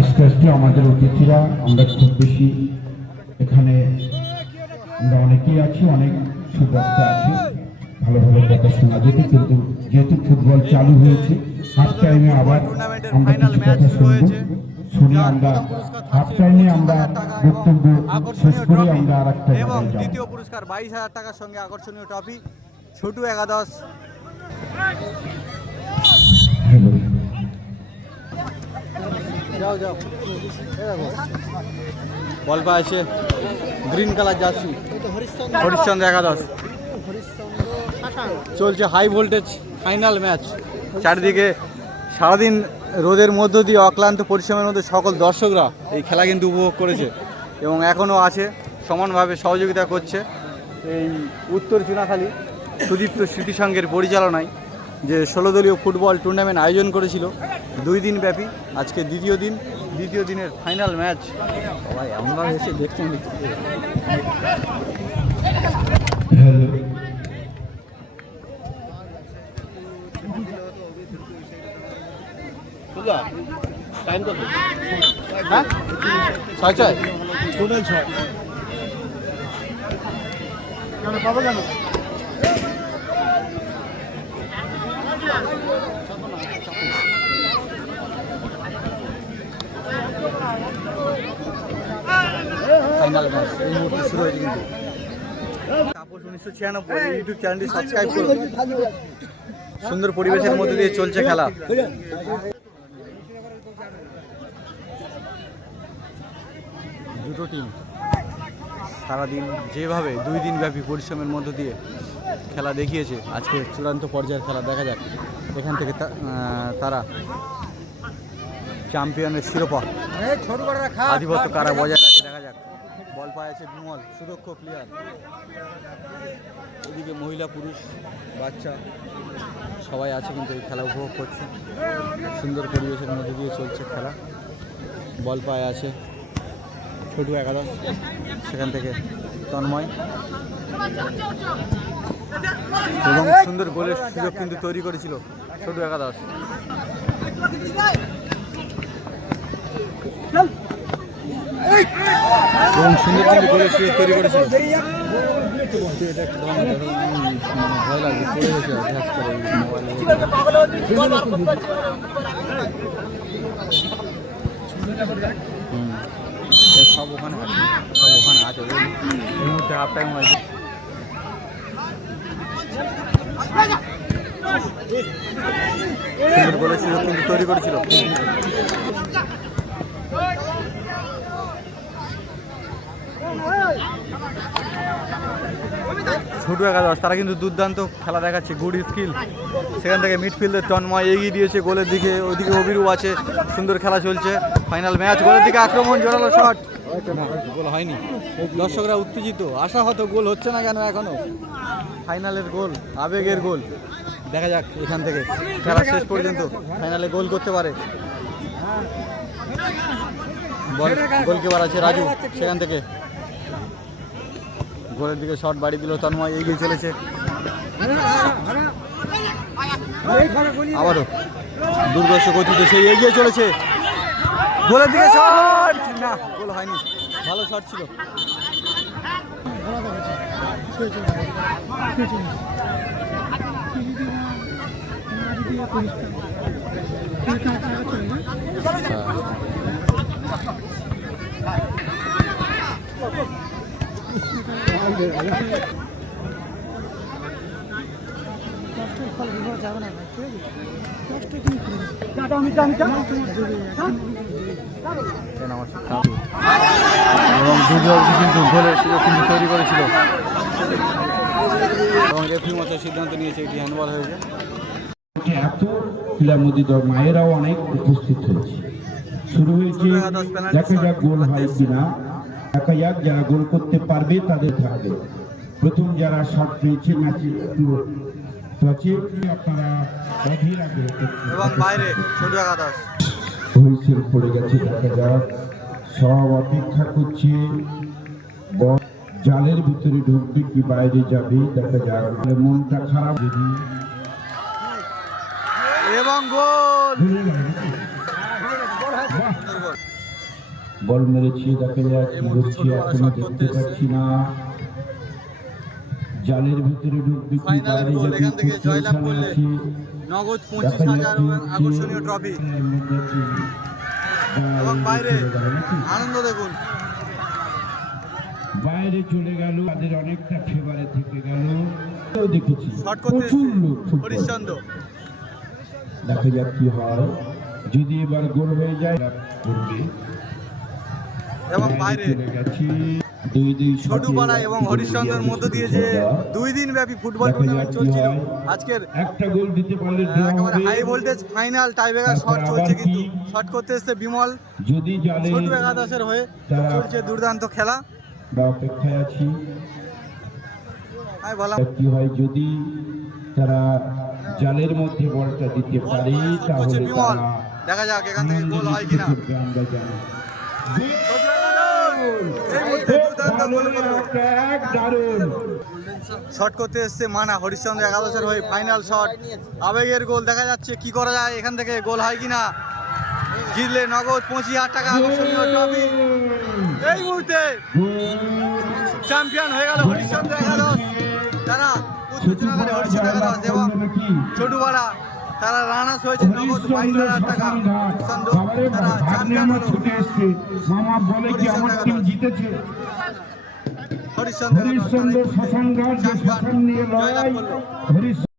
আস্তে আস্তে আমাদের অতিথিরা আমরা খুব বেশি এখানে আমরা অনেকেই আছি, অনেক সুব্যবস্থা আছি, ভালো ভালো কথা শোনা যেত, কিন্তু যেহেতু ফুটবল চালু হয়েছে হাফ টাইমে আবার আমরা কিছু কথা শুনে আমরা হাফ টাইমে আমরা বক্তব্য শেষ করে আমরা আর একটা এবং জায়গায় যাব। দ্বিতীয় পুরস্কার 22,000 টাকার সঙ্গে আকর্ষণীয় ট্রফি ছোটু একাদশ। হ্যালো, যাও যাও, বল পাচ্ছে গ্রিন কালার জার্সি হরিশ্চন্দ্র একাদশ। চলছে হাই ভোল্টেজ ফাইনাল ম্যাচ। চারিদিকে সারাদিন রোদের মধ্য দিয়ে অক্লান্ত পরিশ্রমের মধ্যে সকল দর্শকরা এই খেলা কিন্তু উপভোগ করেছে এবং এখনও আছে, সমানভাবে সহযোগিতা করছে এই উত্তর চুনাখালী সুদীপ্ত স্মৃতি সংঘের পরিচালনায় যে 16 দলীয় ফুটবল টুর্নামেন্ট আয়োজন করেছিল 2 দিন ব্যাপী। আজকে দ্বিতীয় দিনের ফাইনাল ম্যাচ। সবাই আমরা এসে দেখছেন। হ্যালো, টাইম কত? হ্যাঁ, 6:30 টোটাল 6 কেন পাবো কেন? ফাইনাল ম্যাচ এই মুহূর্তে শুরু হয়েছে। কিন্তু তাপস 1996 ইউটিউব চ্যানেলটি সাবস্ক্রাইব করুন। সুন্দর পরিবেশের মধ্যে দিয়ে চলছে খেলা। দুটো টিম সারাদিন যেভাবে 2 দিন ব্যাপী পরিশ্রমের মধ্য দিয়ে খেলা দেখিয়েছে, আজকে চূড়ান্ত পর্যায়ের খেলা। দেখা যাক এখান থেকে তারা চ্যাম্পিয়নের শিরোপা আধিপত্য কারা বজায় রাখে। দেখা যাক, বল পাচ্ছে বিমল, সুদক্ষ প্লেয়ার। এদিকে মহিলা পুরুষ বাচ্চা সবাই আছে কিন্তু এই খেলা উপভোগ করছে। সুন্দর পরিবেশের মধ্যে দিয়ে চলছে খেলা। বল পায়ে আছে ছোটু একাদশ, সেখান থেকে তন্ময়, এবং সুন্দর গোলের সুযোগ কিন্তু তৈরি করেছিল ছোটু একাদশ। এবং সুন্দর কিন্তু গোলের সুযোগ তৈরি করেছিল। ভয় লাগছে, পড়ে গেছে অভ্যাস করে সব ওখানে আছে এই মুহূর্তে হাফ টাইম হয়েছে। সুন্দর গোলের সুযোগ কিন্তু তৈরি করেছিল। ছোটু একাদশ তারা কিন্তু দুর্দান্ত খেলা দেখাচ্ছে, গুড স্কিল। সেখান থেকে মিডফিল্ডের তন্ময় এগিয়ে দিয়েছে গোলের দিকে, ওইদিকে অভিরূপ আছে। সুন্দর খেলা চলছে, ফাইনাল ম্যাচ। গোলের দিকে আক্রমণ, জোরালো শট, গোল হয়নি। দর্শকরা উত্তেজিত, আশা হতো গোল হচ্ছে না কেন এখনো। ফাইনালের গোল, আবেগের গোল। দেখা যাক এখান থেকে খেলা শেষ পর্যন্ত ফাইনালে গোল করতে পারে। গোলকিপার আছে রাজু, সেখান থেকে গোলের দিকে শট বাড়ি দিল তন্ময়, এগিয়ে চলেছে। আবারও দুর্দর্শ গতিতে সেই এগিয়ে চলেছে, গোলের দিকে শট, না গোল হয়নি। ভালো শট ছিল। এবং কিন্তু গোলের সুযোগ কিন্তু তৈরি করেছিল এবং রেফারি মশাই সিদ্ধান্ত নিয়েছে এটি হ্যান্ডবল হয়েছে। এত ক্রীড়ামোদী দল মায়েরাও অনেক উপস্থিত হয়েছে। শুরু হয়েছে, দেখা যাক গোল হয় কিনা, দেখা যাক যারা গোল করতে পারবে তাদের থাকবে। প্রথম যারা শট পেয়েছে ম্যাচে আপনারা অধীর আগ্রহ এবং বাইরে ছোটু একাদশ হুইসেল পড়ে গেছে। দেখা যাক, সব অপেক্ষা করছে বল জালের ভিতরে ঢুকবে কি বাইরে যাবে। দেখা যাক, মনটা খারাপ যদি এবং গোল। বল মেরেছি, দেখা যাক কি হচ্ছে, এখনো দেখতে পাচ্ছি না। জালের ভিতরে ঢুকবে কি ফাইনাল বাইরে গোল যাবে, এখান থেকে খুব জয়লাভ টেনশনে করলে আছি। নগদ দেখা যাক 25,000 কি হচ্ছে। আকর্ষণীয় ট্রফি এর মধ্যে কি এবং বাইরে চলে গেল নাকি? আনন্দ দেখুন। বাইরে চলে গেল, তাদের অনেকটা ফেভারে থেকে গেল। তো দেখেছি শট করতে প্রচুর এসেছে লোক ফুটবল। হরিশ্চন্দ্র দেখা যাক কি হয়, যদি এবার গোল হয়ে যায় করবে। এবং বাইরে বাইরে চলে গেছি, দুই ছোটুপাড়া এবং হরিশ্চন্দ্রের মধ্য দিয়ে যে 2 দিন ব্যাপী ফুটবল দেখা টুর্নামেন্ট যাক কি চলছিল, হয়। আজকের একটা গোল দিতে পারলে ড্র একেবারে হবে। হাই ভোল্টেজ ফাইনাল টাইব্রেকার তারপর শট আবার চলছে, কি? কিন্তু শট করতে এসছে বিমল যদি জালে ছোটু একাদশের হয়ে তারা চলছে দুর্দান্ত খেলা। বা অপেক্ষায় আছি, আমি বললাম কি হয় যদি তারা জালের মধ্যে বলটা দিতে বল পারে, করে শট করছে তাহলে বিমল, তারা দেখা যাক এখান থেকে গোল হয় কিনা। করবে, আমরা জানি। ছোটু একাদশ এই মুহূর্তে দুর্দান্ত গোল করলো। এক দারুণ শট করতে এসছে মানা হরিশ্চন্দ্র একাদশের হয়ে, ফাইনাল শট, আবেগের গোল, দেখা যাচ্ছে কি করা যায়, এখান থেকে গোল হয় কিনা। জিতলে নগদ 25,000 টাকা আকর্ষণীয় ট্রফি। এই মুহূর্তে চ্যাম্পিয়ন হয়ে গেল হরিশ্চন্দ্র একাদশ, তারা উত্তেজনাকারী হরিশ্চন্দ্র একাদশ এবং ছোটুপাড়া, তারা রানার্স হয়েছে নগদ 22,000 টাকা। হরিশ্চন্দ্র তারা চ্যাম্পিয়ন হলো। মামা বলে কি আমার টিম জিতেছে। হরিশ্চন্দ্র একাদশ হরিশ্চন্দ্র শ্মশান ঘাট, যে শ্মশান নিয়ে জয়লাভ লড়াই, করলো। হরিশ্চন্দ্র